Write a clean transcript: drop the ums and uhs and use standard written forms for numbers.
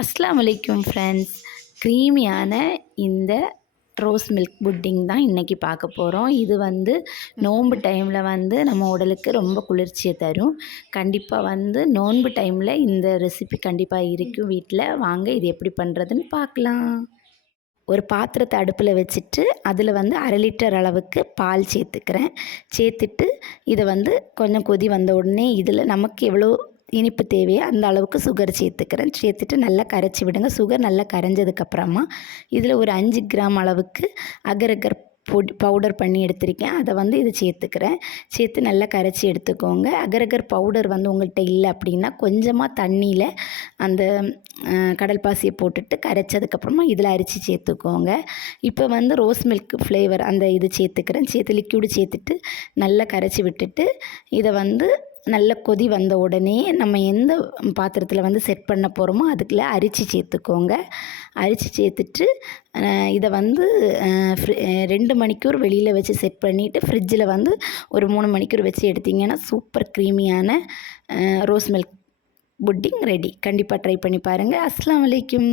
அஸ்ஸலாமு அலைக்கும் ஃப்ரெண்ட்ஸ். க்ரீமியான இந்த ரோஸ் மில்க் புட்டிங் தான் இன்றைக்கி பார்க்க போகிறோம். இது வந்து நோன்பு டைமில் வந்து நம்ம உடலுக்கு ரொம்ப குளிர்ச்சியை தரும். கண்டிப்பாக வந்து நோன்பு டைமில் இந்த ரெசிபி கண்டிப்பாக இருக்கும் வீட்டில். வாங்க இது எப்படி பண்ணுறதுன்னு பார்க்கலாம். ஒரு பாத்திரத்தை அடுப்பில் வச்சுட்டு அதில் வந்து 1/2 லிட்டர் அளவுக்கு பால் சேர்த்துக்கிறேன். சேர்த்துட்டு இதை வந்து கொஞ்சம் கொதி வந்த உடனே இதில் நமக்கு எவ்வளோ இனிப்பு தேவையோ அந்த அளவுக்கு சுகர் சேர்த்துக்கிறேன். சேர்த்துட்டு நல்லா கரைச்சி விடுங்க. சுகர் நல்லா கரைஞ்சதுக்கப்புறமா இதில் ஒரு 5 கிராம் அளவுக்கு அகர் பவுடர் பண்ணி எடுத்திருக்கேன். அதை வந்து இது சேர்த்துக்கிறேன். சேர்த்து நல்லா கரைச்சி எடுத்துக்கோங்க. அகர் பவுடர் வந்து உங்கள்கிட்ட இல்லை அப்படின்னா கொஞ்சமாக தண்ணியில் அந்த கடல் பாசியை போட்டுட்டு கரைச்சதுக்கப்புறமா இதில் அரிசி சேர்த்துக்கோங்க. இப்போ வந்து ரோஸ் மில்க் ஃப்ளேவர் அந்த இது சேர்த்துக்கிறேன். சேர்த்து லிக்யூடு சேர்த்துட்டு நல்லா கரைச்சி விட்டுட்டு இதை வந்து நல்ல கொதி வந்த உடனே நம்ம எந்த பாத்திரத்தில் வந்து செட் பண்ண போகிறோமோ அதுக்குள்ள அரிசி சேர்த்துக்கோங்க. அரிசி சேர்த்துட்டு இதை வந்து 2 மணிக்கூர் வெளியில் வச்சு செட் பண்ணிவிட்டு ஃப்ரிட்ஜில் வந்து ஒரு 3 மணிக்கூர் வச்சு எடுத்திங்கன்னா சூப்பர் க்ரீமியான ரோஸ் மில்க் புட்டிங் ரெடி. கண்டிப்பாக ட்ரை பண்ணி பாருங்கள். அஸ்ஸலாமு அலைக்கும்.